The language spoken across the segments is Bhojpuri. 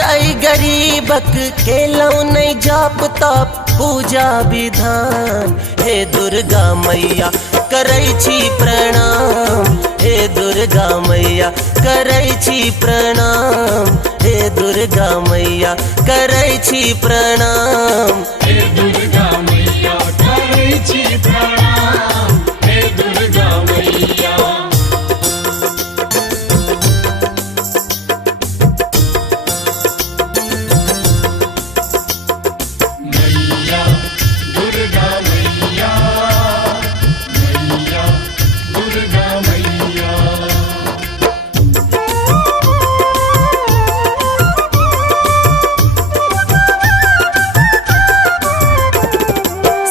आई गरीबक केलौ नहीं जाप ताप पूजा विधान। हे दुर्गा मैया करै छी प्रणाम, हे दुर्गा मैया करै छी प्रणाम, हे दुर्गा मैया करै छी प्रणाम, हे दुर्गा मैया करै छी प्रणाम, हे दुर्गा मैया। मैया दुर्गा मैया, मैया दुर्गा मैया।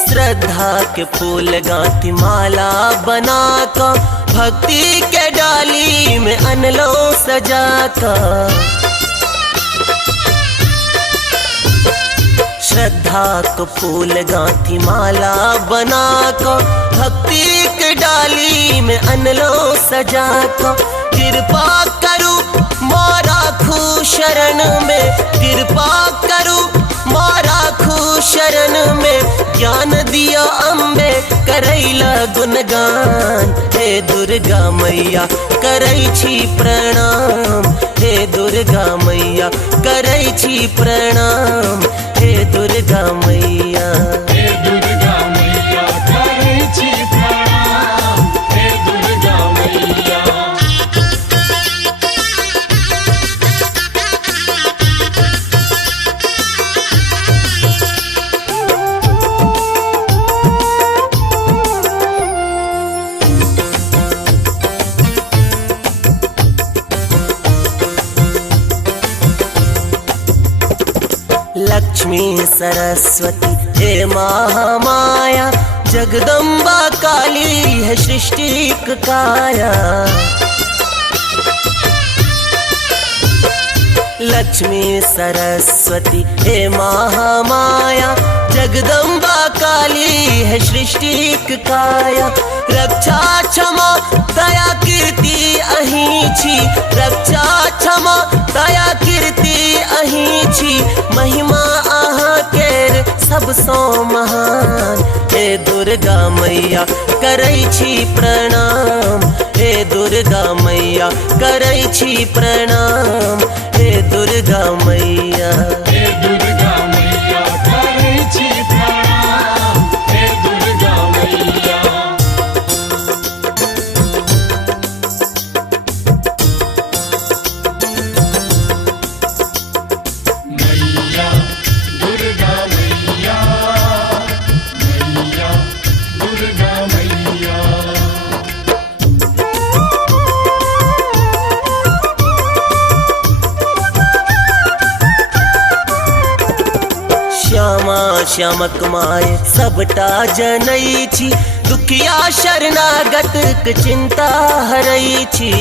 श्रद्धा के फूल गांठी माला बना कर भक्ति के डाली में अनलो सजा कर। श्रद्धा को फूल गांठी माला बना कर भक्ति के डाली में अनलो सजा कर। कृपा करू मोरा खू शरण में, कृपा करू मोरा खू शरण में, ज्ञान दिया अम्बे करैला गुणगान। हे दुर्गा मैया करै छी प्रणाम, हे दुर्गा मैया करै छी प्रणाम, हे दुर्गा मैया, हे दुर्गा मैया करै छी प्रणाम, हे दुर्गा मैया। लक्ष्मी सरस्वती हे महामाया, जगदम्बा काली है सृष्टि काया। लक्ष्मी सरस्वती हे महामाया, जगदम्बा काली है सृष्टि काया। रक्षा क्षमा दया कीर्ति अहीं छी, रक्षा क्षमा दया कीर्ति अहीं छी, महिमा अहाँ केर सबसो महान। हे दुर्गा मैया करै छी प्रणाम, हे दुर्गा मैया करै छी प्रणाम, हे दुर्गा मैया, हे दुर्गा मैया करै छी प्रणाम, हे दुर्गा मैया। मैया दुर्गा मैया, मैया दुर्गा मैया। श्यामा श्यामक माय सबटा जनै छी, दुखिया शरणागतक चिंता हरै छी।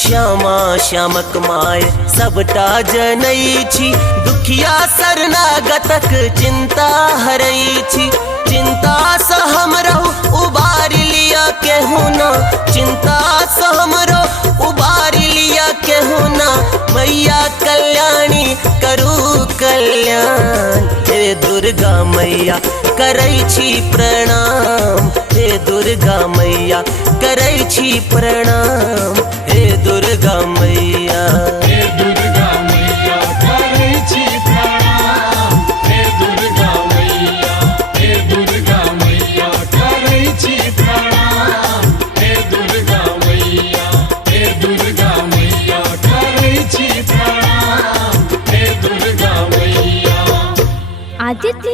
श्यामा श्यामक माय सबटा जनै छी, दुखिया शरणागतक चिंता हरै छी। चिंता से हमरो उबार लिया केहू ना, चिंता से हमरो उबार लिया केहू ना, मैया कल्याणी करू कल्याण। हे दुर्गा मैया करै छी प्रणाम, हे दुर्गा मैया करै छी प्रणाम, हे दुर्गा मैया, हे दुर्गा मैया करै छी प्रणाम, हे दुर्गा मैया, हे दुर्गा मैया करै छी प्रणाम, हे दुर्गा मैया, हे दुर्गा मैया करै छी प्रणाम, हे दुर्गा मैया। आदित्य